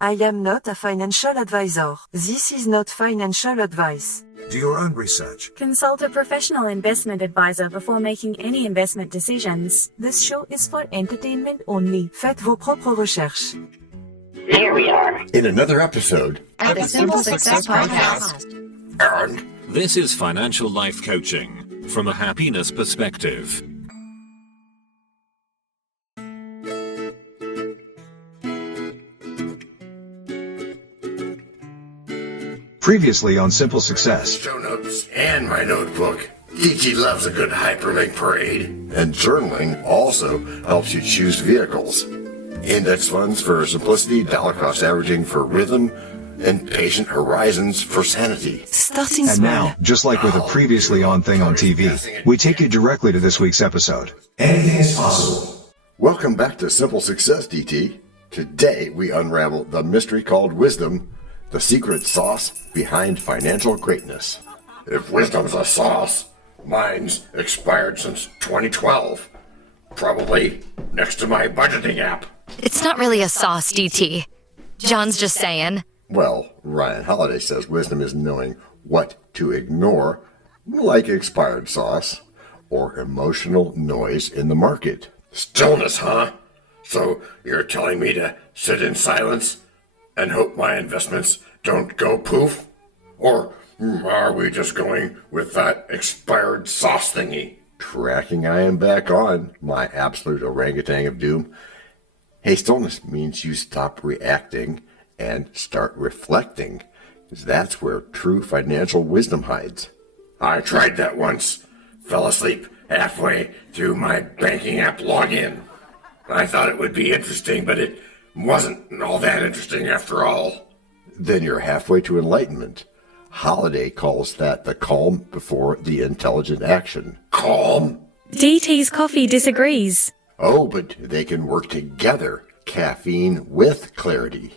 I am not a financial advisor. This is not financial advice. Do your own research. Consult a professional investment advisor before making any investment decisions. This show is for entertainment only. Faites vos propres recherches. Here we are in another episode of the Simple Success Podcast. And this is financial life coaching from a happiness perspective. Previously on Simple Success. Show notes and my notebook. DT loves a good hyperlink parade. And journaling also helps you choose vehicles. Index funds for simplicity, dollar cost averaging for rhythm, and patient horizons for sanity. Starting and small. Now, just like with a previously on thing on TV, we take you directly to this week's episode. Anything is possible. Welcome back to Simple Success, DT. Today we unravel the mystery called wisdom, the secret sauce behind financial greatness. If wisdom's a sauce, mine's expired since 2012. Probably next to my budgeting app. It's not really a sauce, DT. John's just saying. Well, Ryan Holiday says wisdom is knowing what to ignore, like expired sauce, or emotional noise in the market. Stillness, huh? So you're telling me to sit in silence and hope my investments don't go poof? Or are we just going with that expired sauce thingy? Tracking I am back on, my absolute orangutan of doom. Hey, stillness means you stop reacting and start reflecting. That's where true financial wisdom hides. I tried that once. Fell asleep halfway through my banking app login. I thought it would be interesting, but it wasn't all that interesting after all. Then you're halfway to enlightenment. Holiday calls that the calm before the intelligent action. Calm? DT's coffee disagrees. Oh, but they can work together. Caffeine with clarity.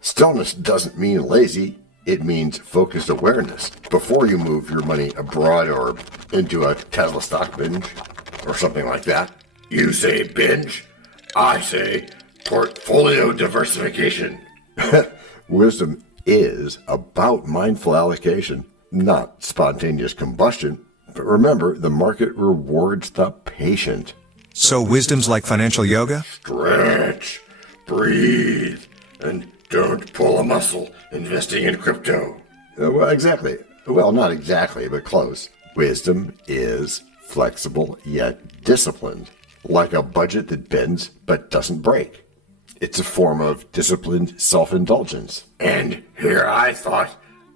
Stillness doesn't mean lazy. It means focused awareness. Before you move your money abroad or into a Tesla stock binge or something like that. You say binge, I say portfolio diversification. Wisdom is about mindful allocation, not spontaneous combustion. But remember, the market rewards the patient. So wisdom's like financial yoga? Stretch, breathe, and don't pull a muscle investing in crypto. Well, exactly. Well, not exactly, but close. Wisdom is flexible yet disciplined, like a budget that bends but doesn't break. It's a form of disciplined self-indulgence. And here I thought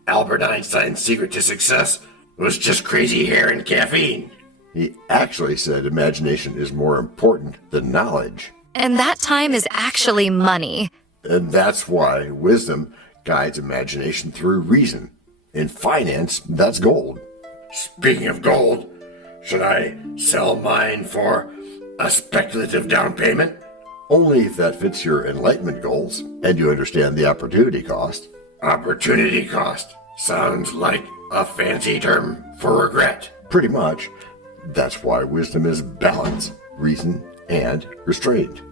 Albert Einstein's secret to success was just crazy hair and caffeine. He actually said imagination is more important than knowledge. And that time is actually money. And that's why wisdom guides imagination through reason. In finance, that's gold. Speaking of gold, should I sell mine for a speculative down payment? Only if that fits your enlightenment goals and you understand the opportunity cost. Opportunity cost sounds like a fancy term for regret. Pretty much. That's why wisdom is balance, reason, and restraint.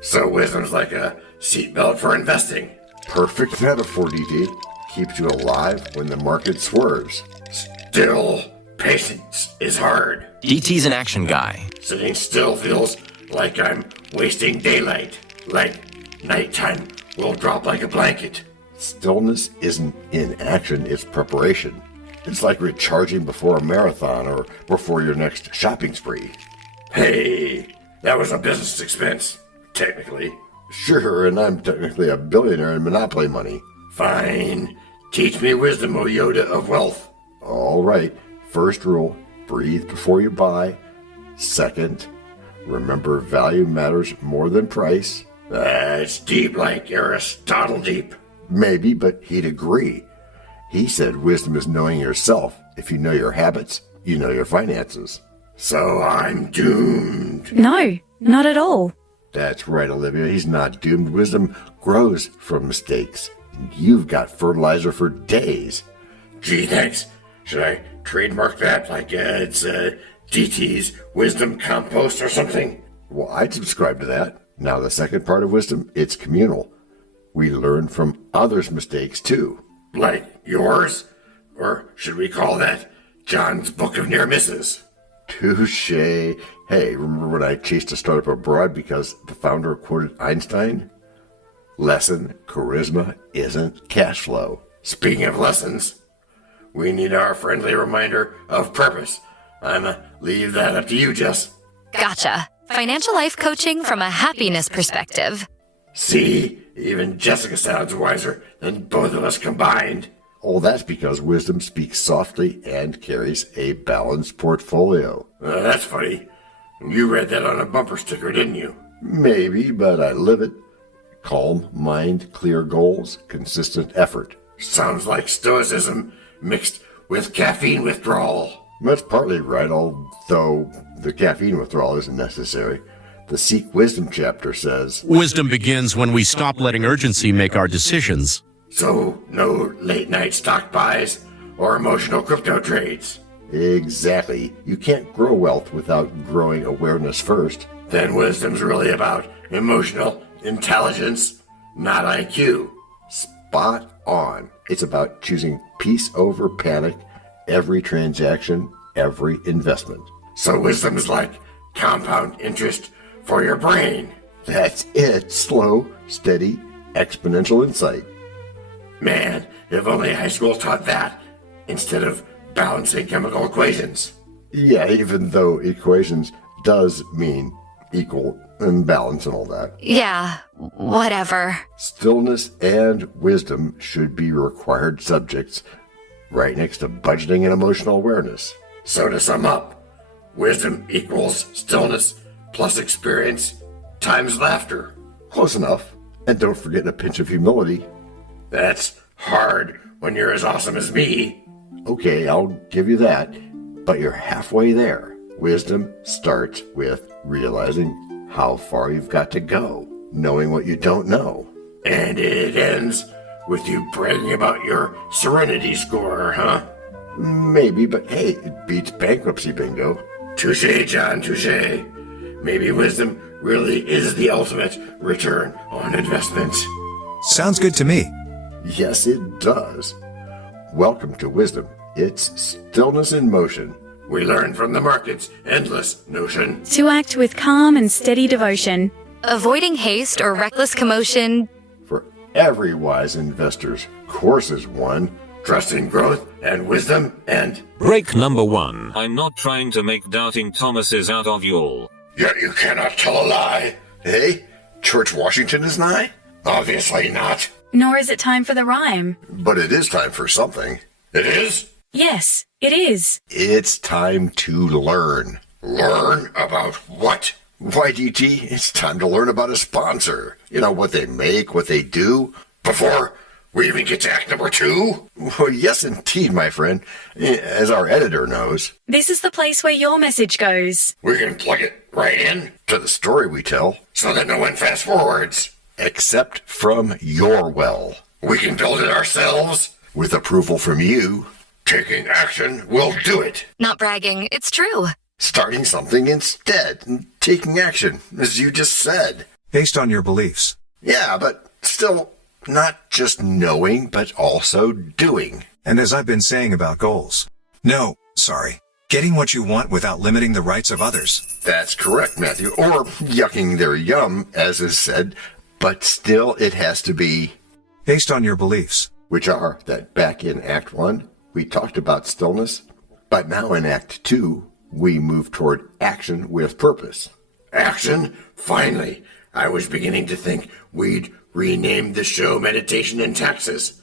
So wisdom's like a seatbelt for investing. Perfect metaphor, DT. Keeps you alive when the market swerves. Still, patience is hard. DT's an action guy. Sitting still feels like I'm wasting daylight. Like nighttime will drop like a blanket. Stillness isn't inaction, it's preparation. It's like recharging before a marathon or before your next shopping spree. Hey, that was a business expense, technically. Sure, and I'm technically a billionaire in Monopoly money. Fine. Teach me wisdom, O Yoda of wealth. All right. First rule, breathe before you buy. Second, remember value matters more than price. That's deep like Aristotle deep. Maybe, but he'd agree. He said wisdom is knowing yourself. If you know your habits, you know your finances. So I'm doomed. No, not at all. That's right, Olivia. He's not doomed. Wisdom grows from mistakes. You've got fertilizer for days. Gee, thanks. Should I trademark that like it's DT's wisdom compost or something? Well, I'd subscribe to that. Now, the second part of wisdom, it's communal. We learn from others' mistakes too. Like yours? Or should we call that John's Book of Near Misses? Touche. Hey, remember when I chased a startup abroad because the founder quoted Einstein? Lesson, charisma isn't cash flow. Speaking of lessons, we need our friendly reminder of purpose. I'ma leave that up to you, Jess. Gotcha. Financial life coaching from a happiness perspective. See, even Jessica sounds wiser than both of us combined. Oh, that's because wisdom speaks softly and carries a balanced portfolio. That's funny. You read that on a bumper sticker, didn't you? Maybe, but I live it. Calm mind, clear goals, consistent effort. Sounds like stoicism mixed with caffeine withdrawal. That's partly right, although the caffeine withdrawal isn't necessary. The Seek Wisdom chapter says, Wisdom begins when we stop letting urgency make our decisions. So, no late-night stock buys or emotional crypto trades. Exactly. You can't grow wealth without growing awareness first. Then wisdom's really about emotional intelligence, not IQ. Spot on. It's about choosing peace over panic, every transaction, every investment. So wisdom is like compound interest for your brain. That's it. Slow, steady, exponential insight. Man, if only high school taught that instead of balancing chemical equations. Yeah, even though equations does mean equal and balance and all that. Yeah, whatever. Stillness and wisdom should be required subjects right next to budgeting and emotional awareness. So to sum up, wisdom equals stillness plus experience times laughter. Close enough. And don't forget a pinch of humility. That's hard when you're as awesome as me. Okay, I'll give you that, but you're halfway there. Wisdom starts with realizing how far you've got to go, knowing what you don't know. And it ends with you bragging about your serenity score, huh? Maybe, but hey, it beats bankruptcy bingo. Touché, John, touché. Maybe wisdom really is the ultimate return on investments. Sounds good to me. Yes, it does. Welcome to Wisdom. It's stillness in motion. We learn from the market's endless notion. To act with calm and steady devotion. Avoiding haste or reckless commotion. For every wise investor's course is one. Trust in growth and wisdom and... Break number 1. I'm not trying to make doubting Thomases out of y'all. Yet you cannot tell a lie. Hey, George Washington is nigh? Obviously not. Nor is it time for the rhyme. But it is time for something. It is? Yes, it is. It's time to learn. Learn about what? Why, DT, it's time to learn about a sponsor. You know, what they make, what they do. Before we even get to act number 2? Well, yes, indeed, my friend. As our editor knows. This is the place where your message goes. We can plug it right in To the story we tell. so that no one fast forwards. Except from your well. We can build it ourselves. With approval from you. Taking action will do it. Not bragging, it's true. Starting something instead. And taking action, as you just said. Based on your beliefs. Yeah, but still not just knowing, but also doing. And as I've been saying about goals. No, sorry. Getting what you want without limiting the rights of others. That's correct, Matthew. Or yucking their yum, as is said. But still, it has to be... Based on your beliefs. Which are that back in Act 1, we talked about stillness. But now in Act 2, we move toward action with purpose. Action? Finally. I was beginning to think we'd rename the show Meditation in Texas.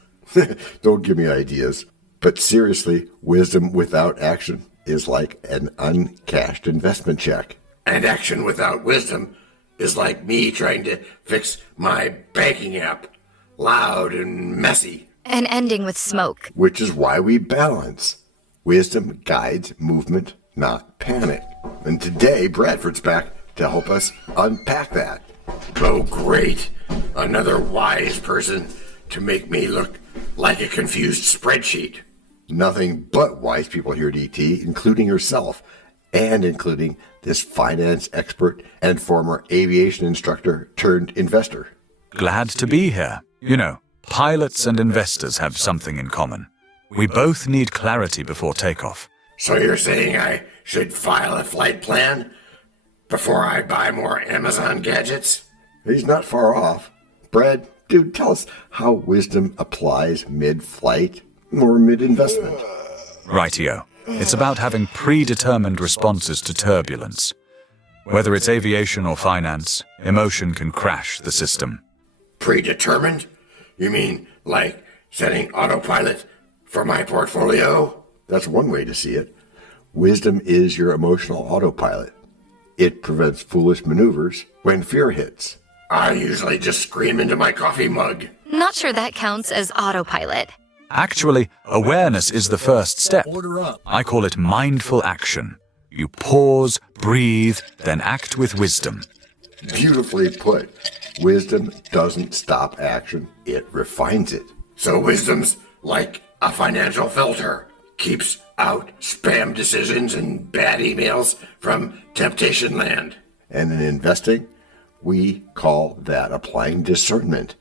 Don't give me ideas. But seriously, wisdom without action is like an uncashed investment check. And action without wisdom is like me trying to fix my banking app. Loud and messy. And ending with smoke. Which is why we balance. Wisdom guides movement, not panic. And today, Bradford's back to help us unpack that. Oh, great. Another wise person to make me look like a confused spreadsheet. Nothing but wise people here, DT, including yourself, and including this finance expert and former aviation instructor turned investor. Glad to be here. You know, pilots and investors have something in common. We both need clarity before takeoff. So you're saying I should file a flight plan before I buy more Amazon gadgets? He's not far off. Brad, dude, tell us how wisdom applies mid-flight or mid-investment. Rightio. It's about having predetermined responses to turbulence. Whether it's aviation or finance, emotion can crash the system. Predetermined? You mean like setting autopilot for my portfolio? That's one way to see it. Wisdom is your emotional autopilot. It prevents foolish maneuvers when fear hits. I usually just scream into my coffee mug. Not sure that counts as autopilot. Actually, awareness is the first step. Order up. I call it mindful action. You pause, breathe, then act with wisdom. Beautifully put. Wisdom doesn't stop action, it refines it. So wisdom's like a financial filter. Keeps out spam decisions and bad emails from temptation land. And in investing, we call that applying discernment.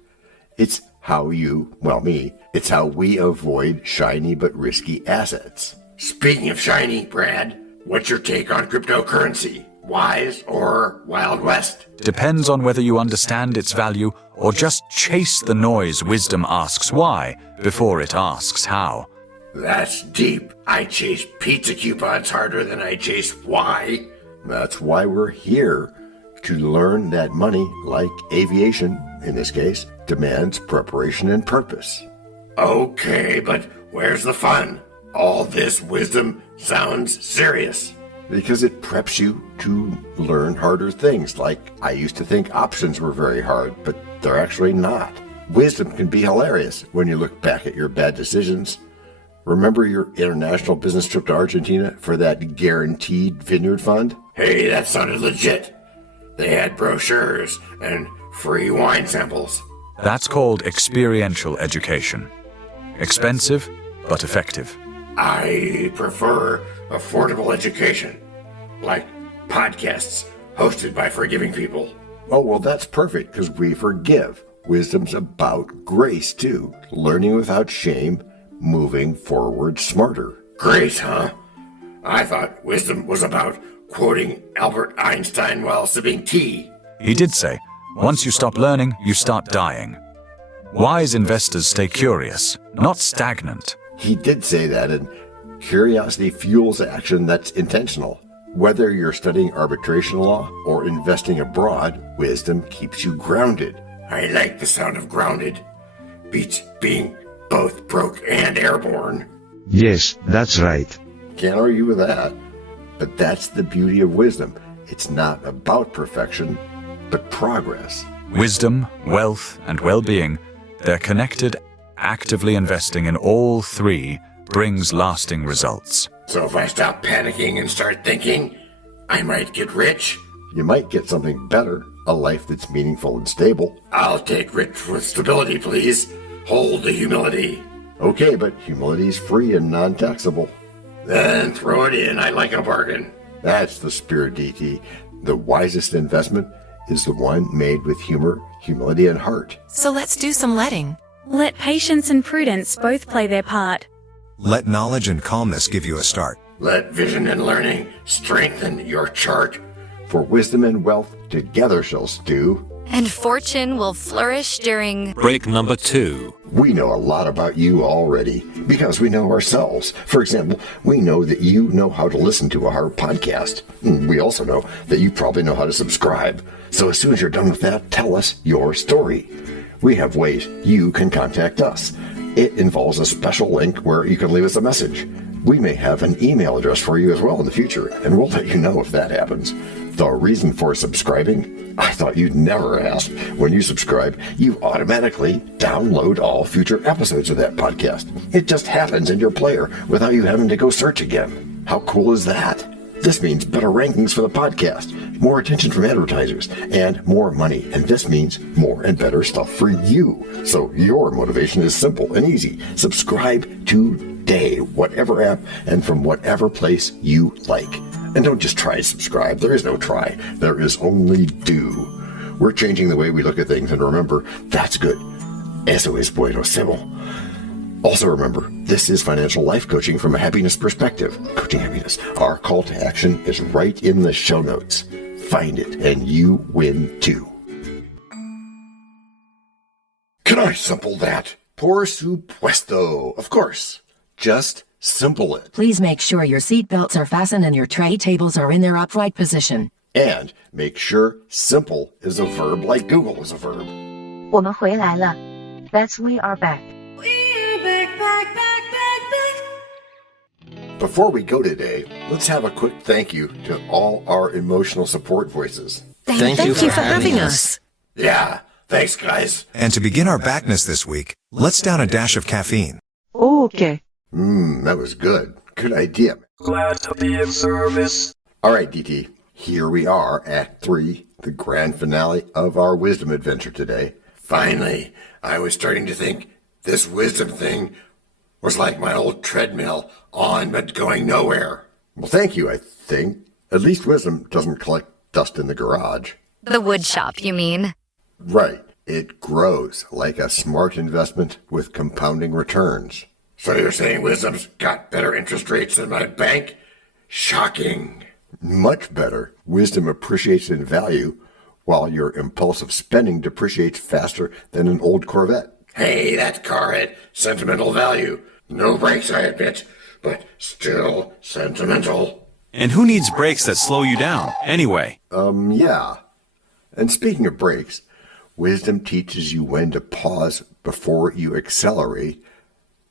It's how it's how we avoid shiny but risky assets. Speaking of shiny, Brad, what's your take on cryptocurrency? Wise or Wild West? Depends on whether you understand its value or just chase the noise wisdom asks why before it asks how. That's deep. I chase pizza coupons harder than I chase why. That's why we're here, to learn that money, like aviation, in this case, demands preparation and purpose. Okay, but where's the fun? All this wisdom sounds serious. Because it preps you to learn harder things, like I used to think options were very hard, but they're actually not. Wisdom can be hilarious when you look back at your bad decisions. Remember your international business trip to Argentina for that guaranteed vineyard fund? Hey, that sounded legit. They had brochures and free wine samples. That's called experiential education. Expensive, but effective. I prefer affordable education, like podcasts hosted by forgiving people. Oh, well, that's perfect, because we forgive. Wisdom's about grace, too. Learning without shame, moving forward smarter. Grace, huh? I thought wisdom was about quoting Albert Einstein while sipping tea. He did say, once you stop learning, you start dying. Wise investors stay curious, not stagnant. He did say that, and curiosity fuels action that's intentional. Whether you're studying arbitration law or investing abroad, wisdom keeps you grounded. I like the sound of grounded. Beats being both broke and airborne. Yes, that's right. Can't argue with that. But that's the beauty of wisdom. It's not about perfection, but progress. Wisdom, wealth, and well-being, they're connected. Actively investing in all three brings lasting results. So if I stop panicking and start thinking, I might get rich. You might get something better, a life that's meaningful and stable. I'll take rich with stability, please. Hold the humility. Okay, but humility's free and non-taxable. Then throw it in. I like a bargain. That's the spirit, DT. The wisest investment is the one made with humor, humility, and heart. So let's do some letting. Let patience and prudence both play their part. Let knowledge and calmness give you a start. Let vision and learning strengthen your chart. For wisdom and wealth together shall stew. And fortune will flourish during break number 2. We know a lot about you already because we know ourselves. For example, we know that you know how to listen to our podcast. We also know that you probably know how to subscribe. So as soon as you're done with that, tell us your story. We have ways you can contact us. It involves a special link where you can leave us a message. We may have an email address for you as well in the future, and we'll let you know if that happens. The reason for subscribing? I thought you'd never ask. When you subscribe, you automatically download all future episodes of that podcast. It just happens in your player without you having to go search again. How cool is that? This means better rankings for the podcast, more attention from advertisers, and more money. And this means more and better stuff for you. So your motivation is simple and easy. Subscribe today, whatever app and from whatever place you like. And don't just try to subscribe. There is no try. There is only do. We're changing the way we look at things. And remember, that's good. Eso es bueno, Sybil. Also remember, this is financial life coaching from a happiness perspective. Coaching happiness. Our call to action is right in the show notes. Find it and you win too. Can I simple that? Por supuesto. Of course. Just simple it. Please make sure your seat belts are fastened and your tray tables are in their upright position. And make sure simple is a verb like Google is a verb. 我们回来了 That's we are back. Before we go today, let's have a quick thank you to all our emotional support voices. Thank you for having us. Yeah, thanks, guys. And to begin our backness this week, let's down a dash of caffeine. Okay. That was good. Good idea. Glad to be of service. All right, DT. Here we are, Act 3, the grand finale of our wisdom adventure today. Finally, I was starting to think this wisdom thing was like my old treadmill, on but going nowhere. Well, thank you, I think. At least wisdom doesn't collect dust in the garage. The wood shop, you mean? Right. It grows like a smart investment with compounding returns. So you're saying wisdom's got better interest rates than my bank? Shocking. Much better. Wisdom appreciates in value, while your impulsive spending depreciates faster than an old Corvette. Hey, that car had sentimental value. No brakes, I admit, but still sentimental. And who needs brakes that slow you down, anyway? Yeah. And speaking of brakes, wisdom teaches you when to pause before you accelerate,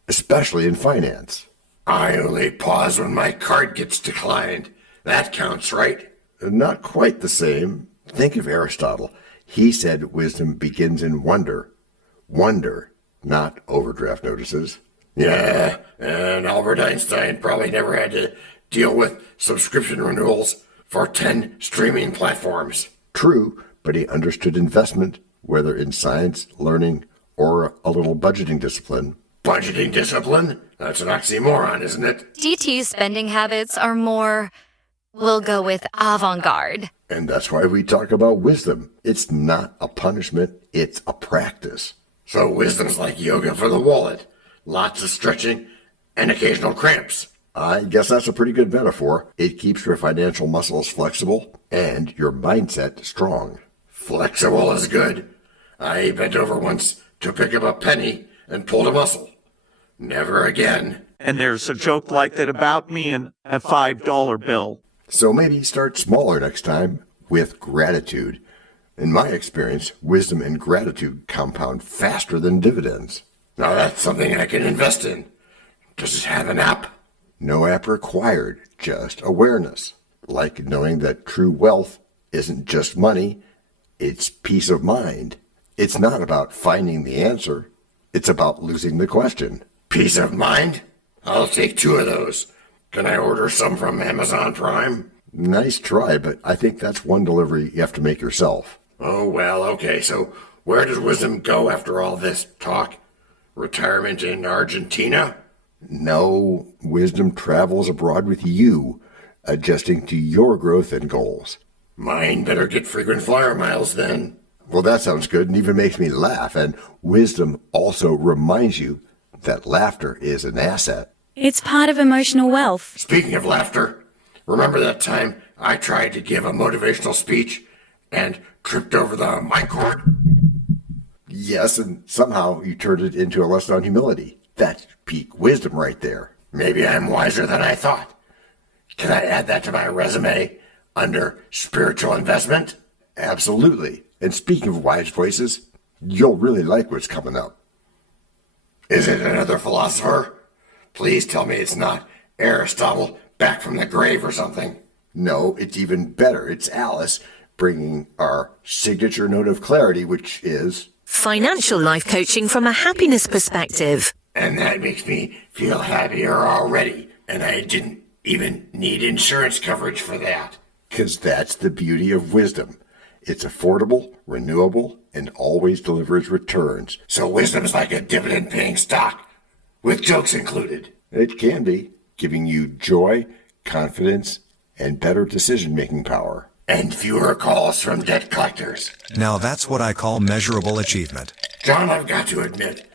especially in finance. I only pause when my card gets declined. That counts, right? Not quite the same. Think of Aristotle. He said wisdom begins in wonder. Wonder, not overdraft notices. Yeah, and Albert Einstein probably never had to deal with subscription renewals for 10 streaming platforms. True, but he understood investment, whether in science, learning, or a little budgeting discipline. Budgeting discipline? That's an oxymoron, isn't it? DT's spending habits are more, we'll go with avant-garde. And that's why we talk about wisdom. It's not a punishment, it's a practice. So wisdom's like yoga for the wallet. Lots of stretching and occasional cramps. I guess that's a pretty good metaphor. It keeps your financial muscles flexible and your mindset strong. Flexible is good. I bent over once to pick up a penny and pulled a muscle. Never again. And there's a joke like that about me and a $5 bill. So maybe start smaller next time with gratitude. In my experience, wisdom and gratitude compound faster than dividends. Now that's something I can invest in. Does it have an app? No app required, just awareness. Like knowing that true wealth isn't just money, it's peace of mind. It's not about finding the answer, it's about losing the question. Peace of mind? I'll take 2 of those. Can I order some from Amazon Prime? Nice try, but I think that's one delivery you have to make yourself. Oh, well, okay, so where does wisdom go after all this talk? Retirement in Argentina? No, wisdom travels abroad with you, adjusting to your growth and goals. Mine better get frequent flyer miles then. Well, that sounds good and even makes me laugh, and wisdom also reminds you that laughter is an asset. It's part of emotional wealth. Speaking of laughter, remember that time I tried to give a motivational speech and tripped over the mic cord? Yes, and somehow you turned it into a lesson on humility. That's peak wisdom right there. Maybe I'm wiser than I thought. Can I add that to my resume under spiritual investment? Absolutely. And speaking of wise voices, you'll really like what's coming up. Is it another philosopher? Please tell me it's not Aristotle back from the grave or something. No, it's even better. It's Alice bringing our signature note of clarity, which is Financial life coaching from a happiness perspective. And that makes me feel happier already. And I didn't even need insurance coverage for that. 'Cause that's the beauty of wisdom. It's affordable, renewable, and always delivers returns. So wisdom's like a dividend-paying stock, with jokes included. It can be, giving you joy, confidence, and better decision-making power. and fewer calls from debt collectors. Now that's what I call measurable achievement. John, I've got to admit,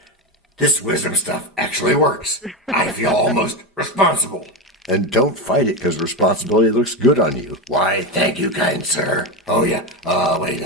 this wisdom stuff actually works. I feel almost responsible. And don't fight it because responsibility looks good on you. Why, thank you, kind sir. Oh, yeah. Wait.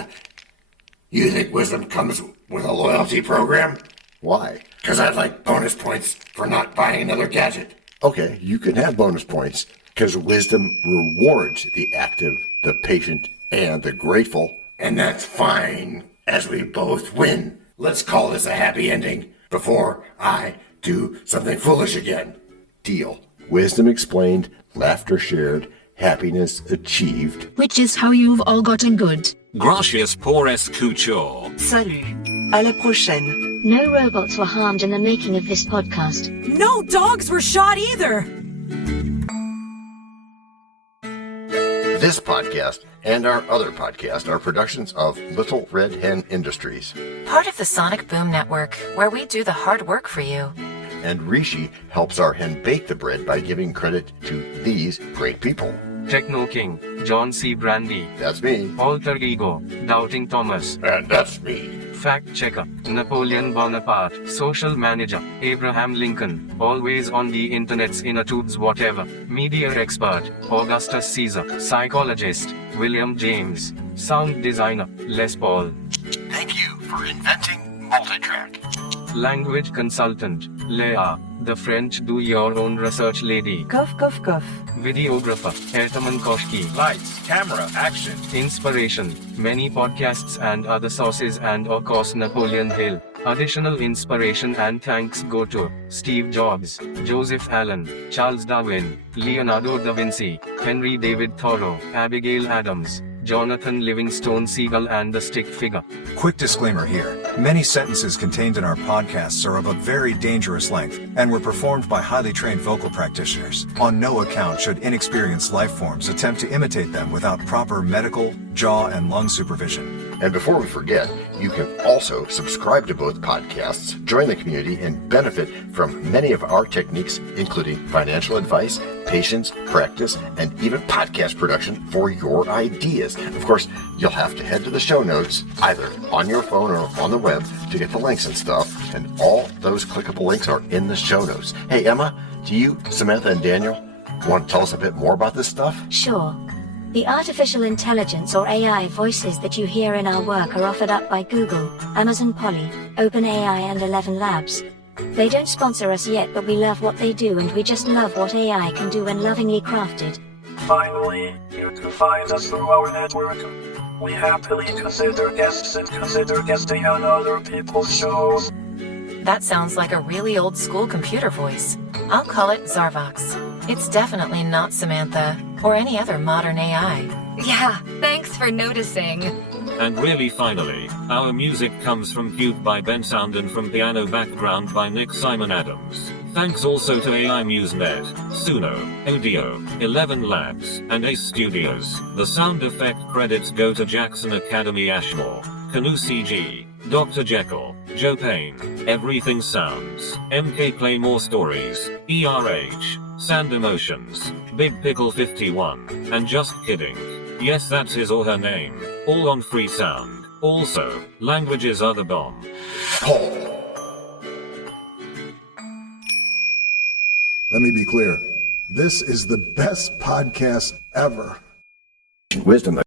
You think wisdom comes with a loyalty program? Why? Because I'd like bonus points for not buying another gadget. Okay, you can have bonus points because wisdom rewards the active, the patient, and the grateful. And that's fine, as we both win. Let's call this a happy ending before I do something foolish again. Deal. Wisdom explained, laughter shared, happiness achieved. Which is how you've all gotten good. Gracias por escuchar. Salut. À la prochaine. No robots were harmed in the making of this podcast. No dogs were shot either. This podcast and our other podcast are productions of Little Red Hen Industries. Part of the Sonic Boom Network, where we do the hard work for you. And Rishi helps our hen bake the bread by giving credit to these great people. Techno King, John Brandy. That's me. Alter Ego, Doubting Thomas. And that's me. Fact Checker, Napoleon Bonaparte. Social Manager, Abraham Lincoln. Always on the internet's inner tubes whatever. Media Expert, Augustus Caesar. Psychologist, William James. Sound Designer, Les Paul. Thank you for inventing multitrack. Language Consultant, Leah, the French do-your-own research lady. Cough, cough, cough. Videographer, Ertaman Koshki. Lights, camera, action. Inspiration, many podcasts and other sources and of course Napoleon Hill. Additional inspiration and thanks go to Steve Jobs, Joseph Allen, Charles Darwin, Leonardo da Vinci, Henry David Thoreau, Abigail Adams, Jonathan Livingston, Seagull and the Stick Figure. Quick disclaimer here. Many sentences contained in our podcasts are of a very dangerous length and were performed by highly trained vocal practitioners. On no account should inexperienced life forms attempt to imitate them without proper medical, jaw, and lung supervision. And before we forget, you can also subscribe to both podcasts, join the community, and benefit from many of our techniques, including financial advice, patience, practice, and even podcast production for your ideas. Of course, you'll have to head to the show notes, either on your phone or on the web, to get the links and stuff, and all those clickable links are in the show notes. Hey, Emma, do you, Samantha, and Daniel want to tell us a bit more about this stuff? Sure. The artificial intelligence or AI voices that you hear in our work are offered up by Google, Amazon Polly, OpenAI and ElevenLabs. They don't sponsor us yet, but we love what they do and we just love what AI can do when lovingly crafted. Finally, you can find us through our network. We happily consider guests and consider guesting on other people's shows. That sounds like a really old school computer voice. I'll call it Zarvox. It's definitely not Samantha, or any other modern AI. Yeah, thanks for noticing. And really finally, our music comes from Cube by Ben Sound and from Piano Background by Nick Simon Adams. Thanks also to AI MuseNet, Suno, Audio, ElevenLabs, and Ace Studios. The sound effect credits go to Jackson Academy Ashmore, Canoe CG, Dr. Jekyll, Joe Payne, Everything Sounds, MK Claymore Stories, ERH, Sand Emotions, Big Pickle 51, and Just Kidding. Yes, that's his or her name. All on free sound. Also, languages are the bomb. Let me be clear. This is the best podcast ever. Wisdom